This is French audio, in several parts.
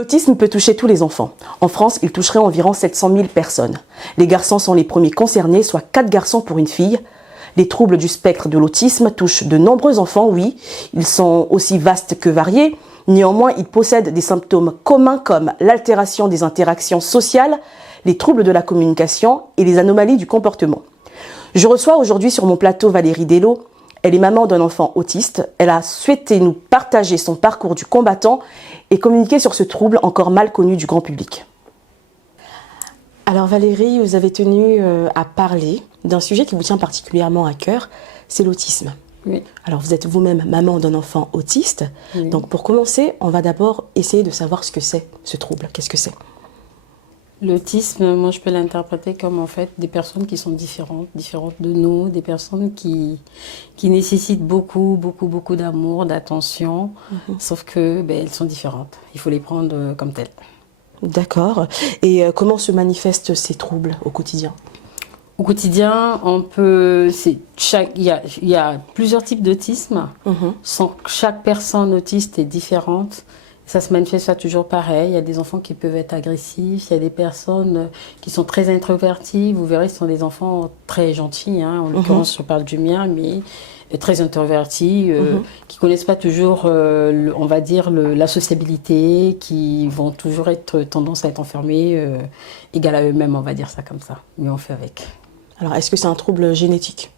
L'autisme peut toucher tous les enfants. En France, il toucherait environ 700 000 personnes. Les garçons sont les premiers concernés, soit 4 garçons pour une fille. Les troubles du spectre de l'autisme touchent de nombreux enfants, oui. Ils sont aussi vastes que variés. Néanmoins, ils possèdent des symptômes communs comme l'altération des interactions sociales, les troubles de la communication et les anomalies du comportement. Je reçois aujourd'hui sur mon plateau Valérie Dello. Elle est maman d'un enfant autiste. Elle a souhaité nous partager son parcours du combattant et communiquer sur ce trouble encore mal connu du grand public. Alors Valérie, vous avez tenu à parler d'un sujet qui vous tient particulièrement à cœur, c'est l'autisme. Oui. Alors vous êtes vous-même maman d'un enfant autiste. Oui. Donc pour commencer, on va d'abord essayer de savoir ce que c'est ce trouble. Qu'est-ce que c'est ? L'autisme, moi je peux l'interpréter comme en fait des personnes qui sont différentes de nous, des personnes qui nécessitent beaucoup d'amour, d'attention, sauf que elles sont différentes. Il faut les prendre comme telles. D'accord. Et comment se manifestent ces troubles au quotidien ? Au quotidien, il y a plusieurs types d'autisme. Chaque personne autiste est différente. Ça se manifeste pas toujours pareil. Il y a des enfants qui peuvent être agressifs. Il y a des personnes qui sont très introverties. Vous verrez, ce sont des enfants très gentils. En l'occurrence, je parle du mien, mais très introvertis, qui connaissent pas toujours, on va dire, la sociabilité, qui vont toujours être tendance à être enfermés, égal à eux-mêmes, on va dire ça comme ça. Mais on fait avec. Alors, est-ce que c'est un trouble génétique ?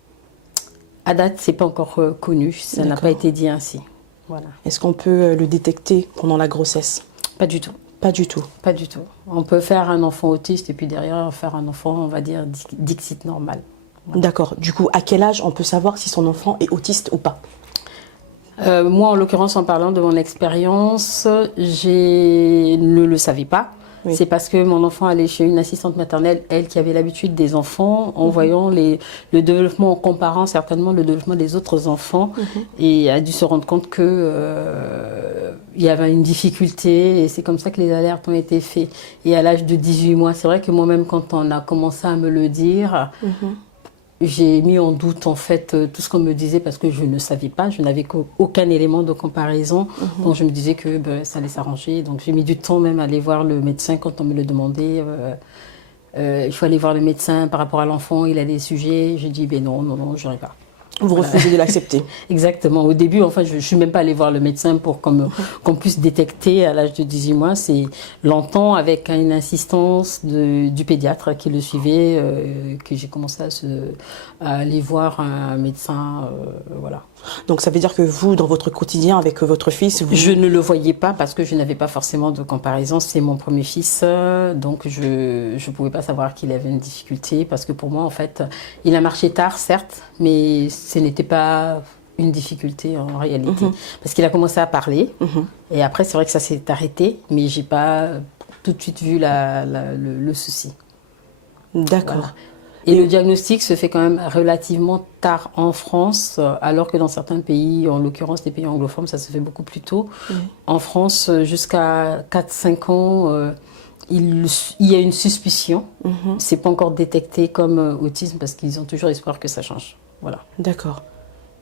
À date, c'est pas encore connu. Ça n'a pas été dit ainsi. Voilà. Est-ce qu'on peut le détecter pendant la grossesse ? Pas du tout. Pas du tout. Pas du tout. On peut faire un enfant autiste et puis derrière faire un enfant, on va dire, dixit normal. Voilà. D'accord. Du coup, à quel âge on peut savoir si son enfant est autiste ou pas ? Moi, en l'occurrence, en parlant de mon expérience, je ne le savais pas. Oui. C'est parce que mon enfant allait chez une assistante maternelle, elle qui avait l'habitude des enfants, en voyant le développement, en comparant certainement le développement des autres enfants, et a dû se rendre compte que il y avait une difficulté, et c'est comme ça que les alertes ont été faites. Et à l'âge de 18 mois, c'est vrai que moi-même, quand on a commencé à me le dire, j'ai mis en doute en fait tout ce qu'on me disait parce que je ne savais pas, je n'avais aucun élément de comparaison. Donc je me disais que ça allait s'arranger. Donc j'ai mis du temps même à aller voir le médecin quand on me le demandait. Il faut aller voir le médecin par rapport à l'enfant, il a des sujets. J'ai dit non, je n'irai pas. Vous refusez de l'accepter. Exactement. Au début, enfin, je ne suis même pas allée voir le médecin pour qu'on puisse détecter à l'âge de 18 mois. C'est longtemps, avec une insistance du pédiatre qui le suivait, que j'ai commencé à aller voir un médecin. Voilà. Donc ça veut dire que vous, dans votre quotidien avec votre fils... Je ne le voyais pas parce que je n'avais pas forcément de comparaison. C'est mon premier fils, donc je ne pouvais pas savoir qu'il avait une difficulté parce que pour moi, en fait, il a marché tard, certes, mais ce n'était pas une difficulté en réalité. Parce qu'il a commencé à parler et après, c'est vrai que ça s'est arrêté, mais je n'ai pas tout de suite vu le souci. D'accord. Voilà. Et le diagnostic se fait quand même relativement tard en France, alors que dans certains pays, en l'occurrence les pays anglophones, ça se fait beaucoup plus tôt. En France, jusqu'à 4-5 ans, il y a une suspicion. C'est pas encore détecté comme autisme parce qu'ils ont toujours espoir que ça change. Voilà. D'accord.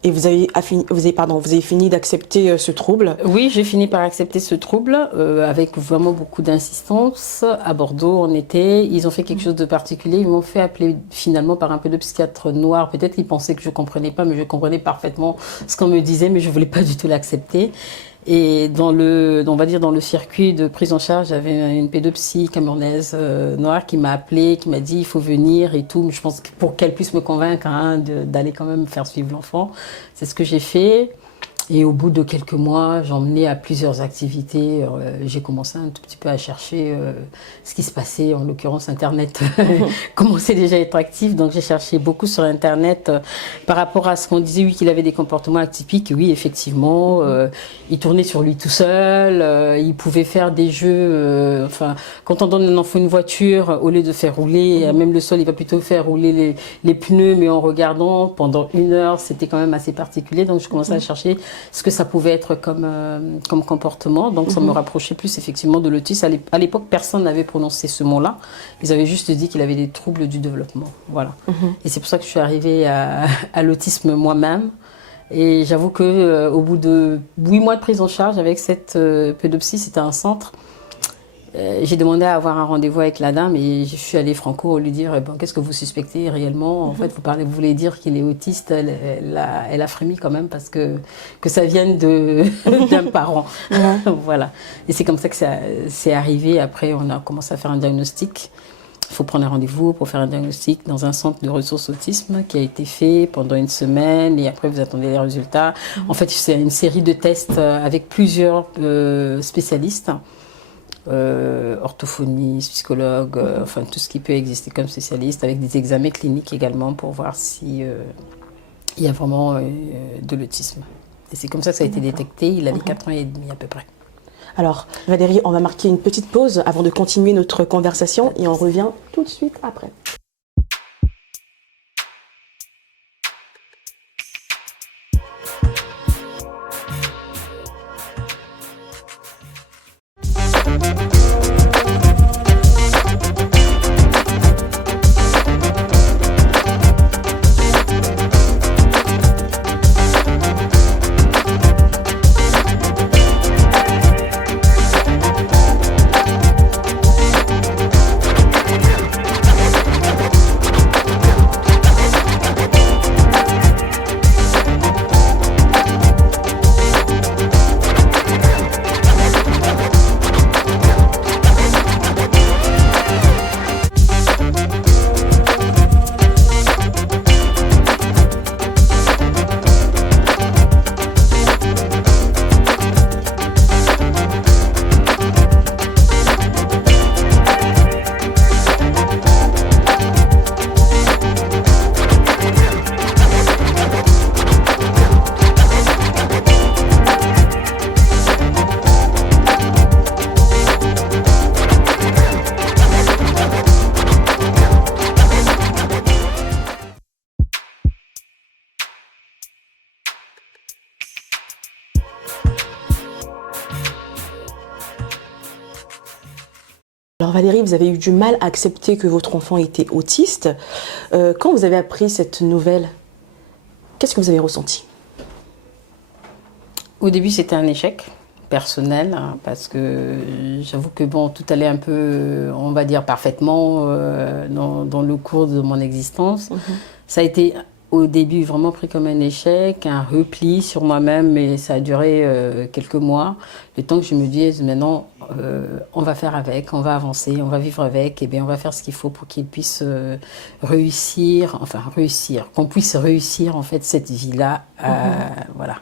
Et vous avez fini d'accepter ce trouble ? Oui, j'ai fini par accepter ce trouble avec vraiment beaucoup d'insistance. À Bordeaux, on était. Ils ont fait quelque chose de particulier. Ils m'ont fait appeler finalement par un pédopsychiatre noir. Peut-être qu'ils pensaient que je ne comprenais pas, mais je comprenais parfaitement ce qu'on me disait, mais je ne voulais pas du tout l'accepter. Et on va dire dans le circuit de prise en charge, j'avais une pédopsie camerounaise noire qui m'a appelée, qui m'a dit il faut venir et tout. Je pense que pour qu'elle puisse me convaincre d'aller quand même faire suivre l'enfant. C'est ce que j'ai fait. Et au bout de quelques mois, j'emmenais à plusieurs activités. J'ai commencé un tout petit peu à chercher ce qui se passait. En l'occurrence, Internet commençait déjà à être actif. Donc, j'ai cherché beaucoup sur Internet par rapport à ce qu'on disait, oui, qu'il avait des comportements atypiques. Oui, effectivement, il tournait sur lui tout seul. Il pouvait faire des jeux. Quand on donne à un enfant une voiture, au lieu de faire rouler, même le sol, il va plutôt faire rouler les pneus. Mais en regardant pendant 1 heure, c'était quand même assez particulier. Donc, je commençais à chercher ce que ça pouvait être comme comportement. Donc, ça me rapprochait plus effectivement de l'autisme. À l'époque, personne n'avait prononcé ce mot-là. Ils avaient juste dit qu'il avait des troubles du développement. Voilà. Et c'est pour ça que je suis arrivée à l'autisme moi-même. Et j'avoue qu'au bout de 8 mois de prise en charge avec cette pédopsie, c'était un centre, J'ai demandé à avoir un rendez-vous avec la dame et je suis allée franco lui dire eh ben, qu'est-ce que vous suspectez réellement. En fait, vous voulez dire qu'il est autiste. Elle a frémi quand même parce que ça vienne d'un parent. Voilà. Et c'est comme ça que c'est arrivé. Après, on a commencé à faire un diagnostic. Il faut prendre un rendez-vous pour faire un diagnostic dans un centre de ressources autisme qui a été fait pendant une semaine et après vous attendez les résultats. En fait, c'est une série de tests avec plusieurs spécialistes. Orthophonistes, psychologues, enfin tout ce qui peut exister comme spécialiste, avec des examens cliniques également pour voir si il y a vraiment de l'autisme. Et c'est comme ça que ça a été détecté. Il avait 4 ans et demi à peu près. Alors Valérie, on va marquer une petite pause avant de continuer notre conversation et on revient tout de suite après. Alors Valérie, vous avez eu du mal à accepter que votre enfant était autiste. Quand vous avez appris cette nouvelle, qu'est-ce que vous avez ressenti? Au début, c'était un échec personnel, hein, parce que j'avoue que bon, tout allait un peu, on va dire parfaitement dans le cours de mon existence. Ça a été au début vraiment pris comme un échec, un repli sur moi-même, mais ça a duré quelques mois. Le temps que je me dise maintenant, on va faire avec, on va avancer, on va vivre avec, et bien on va faire ce qu'il faut pour qu'il puisse réussir, qu'on puisse réussir en fait cette vie-là, voilà.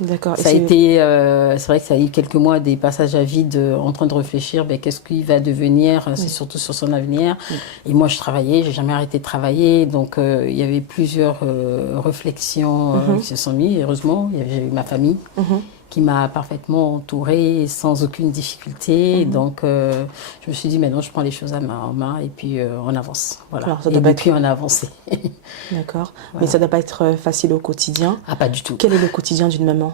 D'accord. Ça a été, c'est vrai que ça a eu quelques mois des passages à vide en train de réfléchir, ben, qu'est-ce qu'il va devenir, c'est surtout sur son avenir. Et moi, je travaillais, j'ai jamais arrêté de travailler, donc il y avait plusieurs réflexions qui se sont mises. Heureusement, j'ai eu ma famille qui m'a parfaitement entourée sans aucune difficulté. Donc, je me suis dit, maintenant, je prends les choses en main et puis on avance. Voilà. Alors, et depuis, on a avancé. D'accord. Voilà. Mais ça ne doit pas être facile au quotidien. Ah, pas du tout. Quel est le quotidien d'une maman?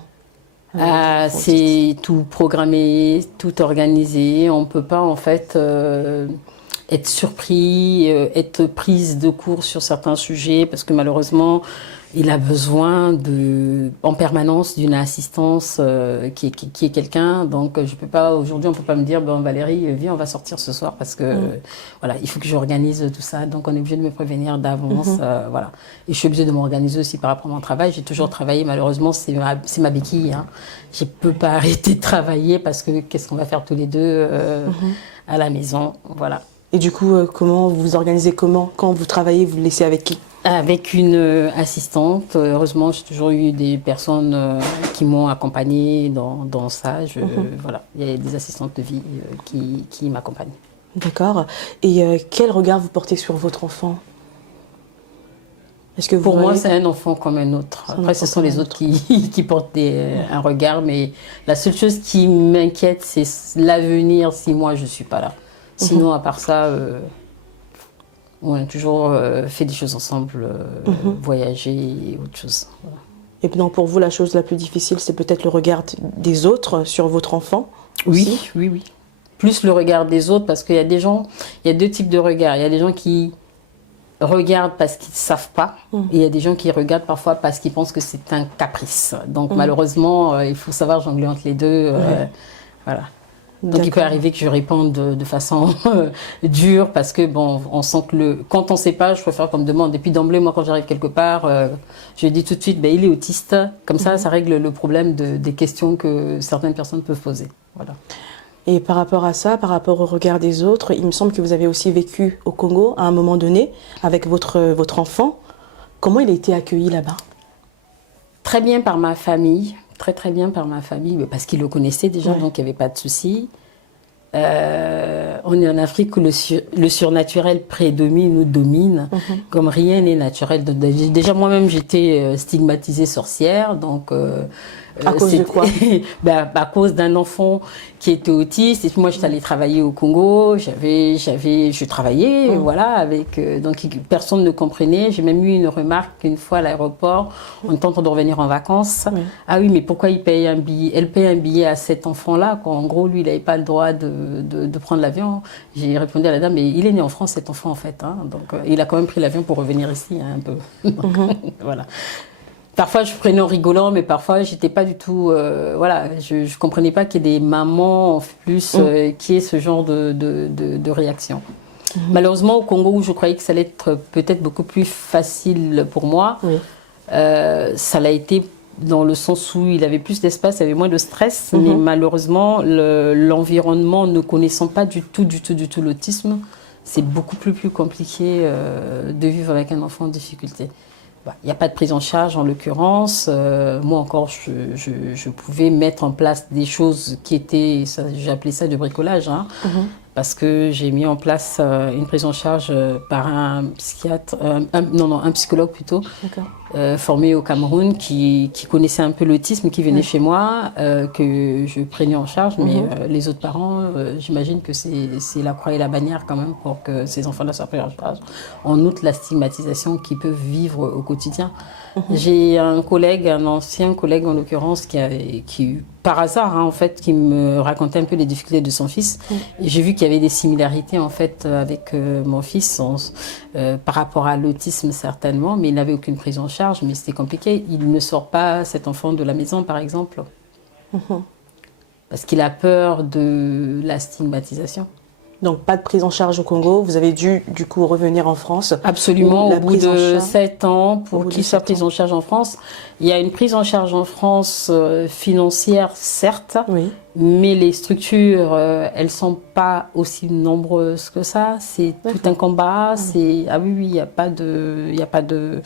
C'est tout programmé, tout organisé. On ne peut pas, en fait, être surpris, être prise de court sur certains sujets, parce que malheureusement, il a besoin en permanence d'une assistance qui est quelqu'un. Donc, je peux pas, aujourd'hui, on ne peut pas me dire, bon, Valérie, viens, on va sortir ce soir, parce que voilà, il faut que j'organise tout ça. Donc, on est obligé de me prévenir d'avance. Voilà. Et je suis obligée de m'organiser aussi par rapport à mon travail. J'ai toujours travaillé, malheureusement, c'est ma béquille. Hein. Je ne peux pas arrêter de travailler parce que qu'est-ce qu'on va faire tous les deux à la maison. Voilà. Et du coup, comment vous vous organisez? Comment? Quand vous travaillez, vous le laissez avec qui? Avec une assistante. Heureusement, j'ai toujours eu des personnes qui m'ont accompagnée dans ça. Voilà, il y a des assistantes de vie qui m'accompagnent. D'accord. Et quel regard vous portez sur votre enfant? Est-ce que Pour moi, c'est un enfant comme un autre. Après, ce sont les autres qui portent un regard. Mais la seule chose qui m'inquiète, c'est l'avenir si moi, je ne suis pas là. Sinon, à part ça, on a toujours fait des choses ensemble, voyager et autre chose. Voilà. Et donc, pour vous, la chose la plus difficile, c'est peut-être le regard des autres sur votre enfant? Oui, oui, oui. Plus le regard des autres, parce qu'il y a des gens, il y a deux types de regards. Il y a des gens qui regardent parce qu'ils ne savent pas, et il y a des gens qui regardent parfois parce qu'ils pensent que c'est un caprice. Donc malheureusement, il faut savoir jongler entre les deux. Voilà. Donc il peut arriver que je réponde de façon dure parce que bon, on sent que quand on ne sait pas, je préfère qu'on me demande. Et puis d'emblée, moi quand j'arrive quelque part, je dis tout de suite, ben, il est autiste. Comme ça règle le problème des questions que certaines personnes peuvent poser. Voilà. Et par rapport à ça, par rapport au regard des autres, il me semble que vous avez aussi vécu au Congo à un moment donné avec votre enfant. Comment il a été accueilli là-bas? Très bien par ma famille. Très bien par ma famille, parce qu'ils le connaissaient déjà, donc il n'y avait pas de souci. On est en Afrique où le surnaturel prédomine ou domine, comme rien n'est naturel. Déjà moi-même j'étais stigmatisée sorcière, donc... à cause de quoi? À cause d'un enfant qui était autiste. Et puis moi, j'étais allée travailler au Congo. Je travaillais, voilà, avec. Donc personne ne comprenait. J'ai même eu une remarque une fois à l'aéroport. On est en train de revenir en vacances. Ah oui, mais pourquoi il paye un billet? Elle paye un billet à cet enfant-là. En gros, lui, il n'avait pas le droit de prendre l'avion. J'ai répondu à la dame, mais il est né en France, cet enfant, en fait. Hein. Donc il a quand même pris l'avion pour revenir ici, hein, un peu. Voilà. Parfois, je prenais en rigolant, mais parfois, j'étais pas du tout... voilà, je comprenais pas qu'il y ait des mamans, en plus, qui aient ce genre de réaction. Malheureusement, au Congo, où je croyais que ça allait être peut-être beaucoup plus facile pour moi, ça l'a été dans le sens où il avait plus d'espace, il y avait moins de stress, mais malheureusement, l'environnement, ne connaissant pas du tout l'autisme, c'est beaucoup plus compliqué de vivre avec un enfant en difficulté. Il n'y a pas de prise en charge en l'occurrence. Moi encore, je pouvais mettre en place des choses qui étaient, j'ai appelé ça du bricolage, hein, parce que j'ai mis en place une prise en charge par un psychiatre, un psychologue plutôt, formé au Cameroun, qui connaissait un peu l'autisme, qui venait chez moi, que je prenais en charge, mais les autres parents, j'imagine que c'est la croix et la bannière quand même pour que ces enfants-là soient pris en charge. En outre, la stigmatisation qu'ils peuvent vivre au quotidien. J'ai un collègue, un ancien collègue en l'occurrence, qui par hasard, hein, en fait, qui me racontait un peu les difficultés de son fils. Et j'ai vu qu'il y avait des similarités en fait avec mon fils par rapport à l'autisme certainement, mais il n'avait aucune prise en charge, mais c'était compliqué. Il ne sort pas cet enfant de la maison, par exemple, parce qu'il a peur de la stigmatisation. Donc, pas de prise en charge au Congo. Vous avez dû, du coup, revenir en France. Absolument, au bout de 7 ans, pour qu'il soit pris en charge en France. Il y a une prise en charge en France financière, certes, mais les structures, elles ne sont pas aussi nombreuses que ça. C'est tout un combat. Ah oui, il n'y a pas de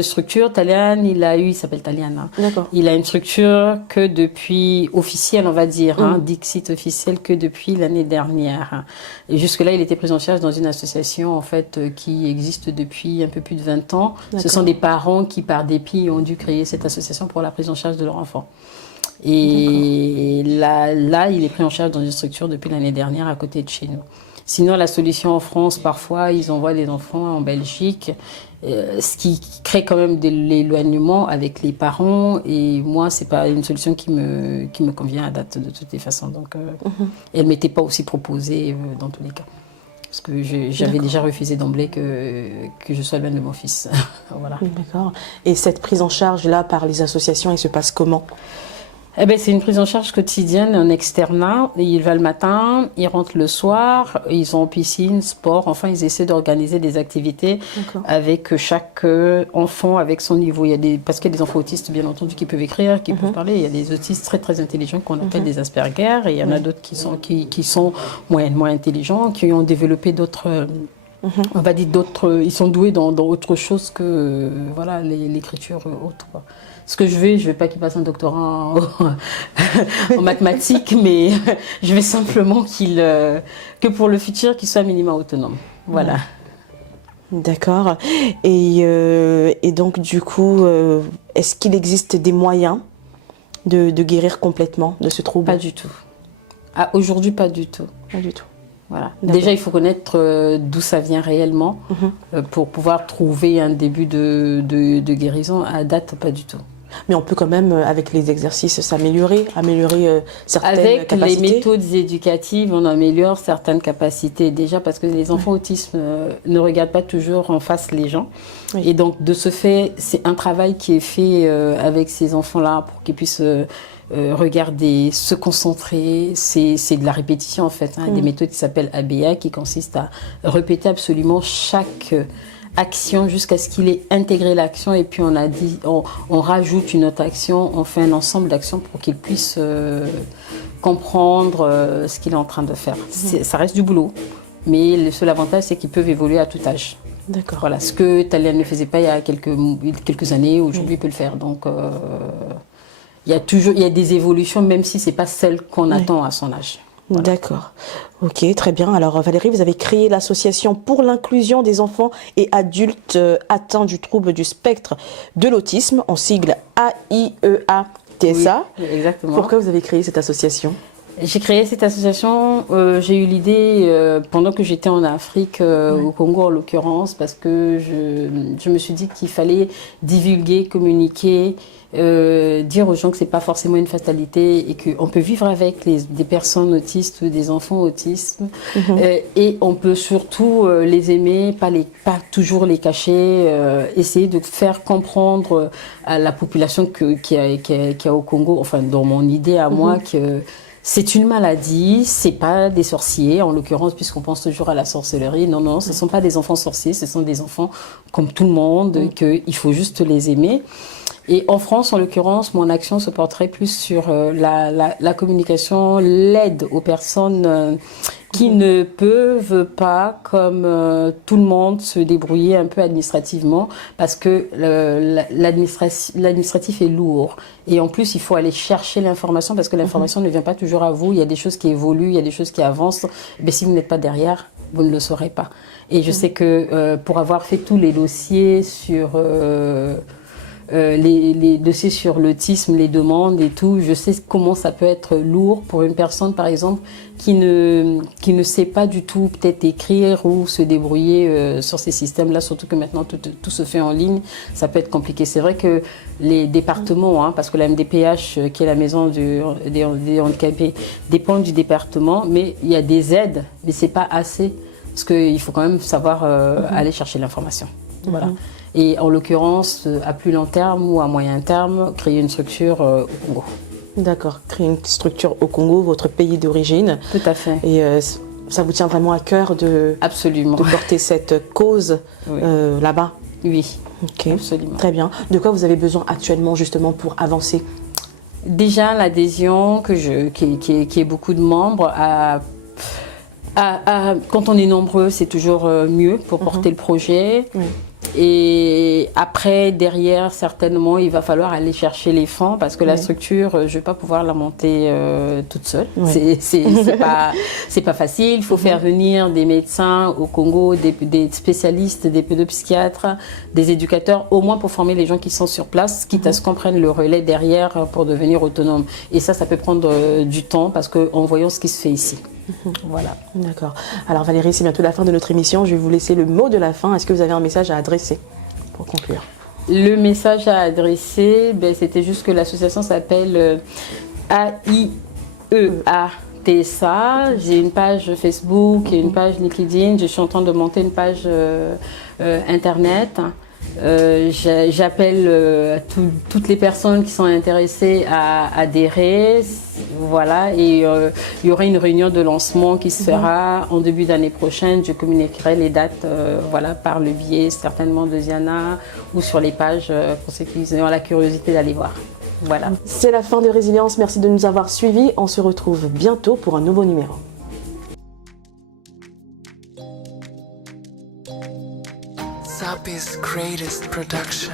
structure. Talian, il s'appelle Talian. Hein. Il a une structure que depuis, officielle, on va dire, hein, Dixit officielle, que depuis l'année dernière. Et jusque-là, il était pris en charge dans une association, en fait, qui existe depuis un peu plus de 20 ans. Ce sont des parents qui, par dépit, ont dû créer cette association pour la prise en charge de leur enfant. Et là, il est pris en charge dans une structure depuis l'année dernière à côté de chez nous. Sinon, la solution en France, parfois, ils envoient des enfants en Belgique, ce qui crée quand même de l'éloignement avec les parents. Et moi, c'est pas une solution qui me convient à date de toutes les façons. Donc, elle m'était pas aussi proposée dans tous les cas. Parce que j'avais déjà refusé d'emblée que je sois loin de mon fils. Voilà. D'accord. Et cette prise en charge-là par les associations, elle se passe comment ? Eh ben, c'est une prise en charge quotidienne en externat. Il va le matin, il rentre le soir, ils ont piscine, sport, enfin ils essaient d'organiser des activités avec chaque enfant avec son niveau. Parce qu'il y a des enfants autistes bien entendu qui peuvent écrire, qui peuvent parler. Il y a des autistes très très intelligents qu'on appelle des Asperger et il y en a d'autres qui sont moyennement intelligents, qui ont développé d'autres... On va dire ils sont doués dans autre chose que voilà, l'écriture autre. Quoi. Ce que je vais pas qu'il passe un doctorat en mathématiques, mais je vais simplement que pour le futur, qu'il soit minimum autonome. Voilà. D'accord. Et donc, du coup, est-ce qu'il existe des moyens de guérir complètement de ce trouble ? Pas du tout. Ah, aujourd'hui, pas du tout. Pas du tout. Voilà. Déjà, il faut connaître d'où ça vient réellement pour pouvoir trouver un début de guérison. À date, pas du tout. Mais on peut quand même, avec les exercices, améliorer certaines capacités. Avec les méthodes éducatives, on améliore certaines capacités. Déjà parce que les enfants autistes ne regardent pas toujours en face les gens. Et donc, de ce fait, c'est un travail qui est fait avec ces enfants-là pour qu'ils puissent regarder, se concentrer. C'est de la répétition en fait. Des méthodes qui s'appellent ABA qui consistent à répéter absolument chaque action jusqu'à ce qu'il ait intégré l'action et puis on rajoute une autre action, on fait un ensemble d'actions pour qu'il puisse comprendre ce qu'il est en train de faire. Ça reste du boulot, mais le seul avantage c'est qu'ils peuvent évoluer à tout âge. D'accord. Voilà, ce que Talian ne faisait pas il y a quelques années, aujourd'hui il peut le faire. Donc il y a des évolutions même si c'est pas celle qu'on attend à son âge. Voilà. D'accord. Ok, très bien. Alors Valérie, vous avez créé l'association pour l'inclusion des enfants et adultes atteints du trouble du spectre de l'autisme, en sigle AIEA-TSA. Oui, exactement. Pourquoi vous avez créé cette association ? J'ai créé cette association, j'ai eu l'idée pendant que j'étais en Afrique, au Congo en l'occurrence, parce que je me suis dit qu'il fallait divulguer, communiquer, dire aux gens que c'est pas forcément une fatalité et qu'on peut vivre avec des personnes autistes ou des enfants autistes et on peut surtout les aimer, pas toujours les cacher, essayer de faire comprendre à la population qui a au Congo, enfin dans mon idée à moi, que c'est une maladie, c'est pas des sorciers, en l'occurrence, puisqu'on pense toujours à la sorcellerie. Non, non, ce ne sont pas des enfants sorciers, ce sont des enfants comme tout le monde, qu'il faut juste les aimer. Et en France, en l'occurrence, mon action se porterait plus sur la communication, l'aide aux personnes qui ne peuvent pas, comme tout le monde, se débrouiller un peu administrativement, parce que l'administratif est lourd. Et en plus, il faut aller chercher l'information, parce que l'information ne vient pas toujours à vous. Il y a des choses qui évoluent, il y a des choses qui avancent. Mais si vous n'êtes pas derrière, vous ne le saurez pas. Et je sais que pour avoir fait tous les dossiers sur... les dossiers sur l'autisme, les demandes et tout, je sais comment ça peut être lourd pour une personne par exemple qui ne sait pas du tout peut-être écrire ou se débrouiller sur ces systèmes-là, surtout que maintenant tout se fait en ligne, ça peut être compliqué. C'est vrai que les départements, parce que la MDPH qui est la maison des handicapés dépend du département, mais il y a des aides, mais c'est pas assez parce qu'il faut quand même savoir aller chercher l'information. Voilà. Et en l'occurrence, à plus long terme ou à moyen terme, créer une structure au Congo. D'accord, créer une structure au Congo, votre pays d'origine. Tout à fait. Et ça vous tient vraiment à cœur Absolument. de porter cette cause là-bas? Oui, okay. Absolument. Très bien. De quoi vous avez besoin actuellement justement pour avancer? Déjà l'adhésion qui est beaucoup de membres. Quand on est nombreux, c'est toujours mieux pour porter le projet. Oui. Et après, derrière, certainement, il va falloir aller chercher les fonds parce que la structure, je ne vais pas pouvoir la monter toute seule. Oui. C'est pas facile. Il faut faire venir des médecins au Congo, des spécialistes, des pédopsychiatres, des éducateurs, au moins pour former les gens qui sont sur place, quitte à ce qu'on prenne le relais derrière pour devenir autonome. Et ça peut prendre du temps parce qu'en voyant ce qui se fait ici. Voilà. D'accord. Alors Valérie, c'est bientôt la fin de notre émission. Je vais vous laisser le mot de la fin. Est-ce que vous avez un message à adresser pour conclure? Le message à adresser, c'était juste que l'association s'appelle AIEA-TSA. J'ai une page Facebook et une page LinkedIn. Je suis en train de monter une page Internet. J'appelle toutes les personnes qui sont intéressées à adhérer. Voilà, et il y aura une réunion de lancement qui se fera en début d'année prochaine. Je communiquerai les dates par le biais certainement de Ziana ou sur les pages pour ceux qui ont la curiosité d'aller voir. Voilà. C'est la fin de Résilience. Merci de nous avoir suivis. On se retrouve bientôt pour un nouveau numéro. Zappy's greatest production.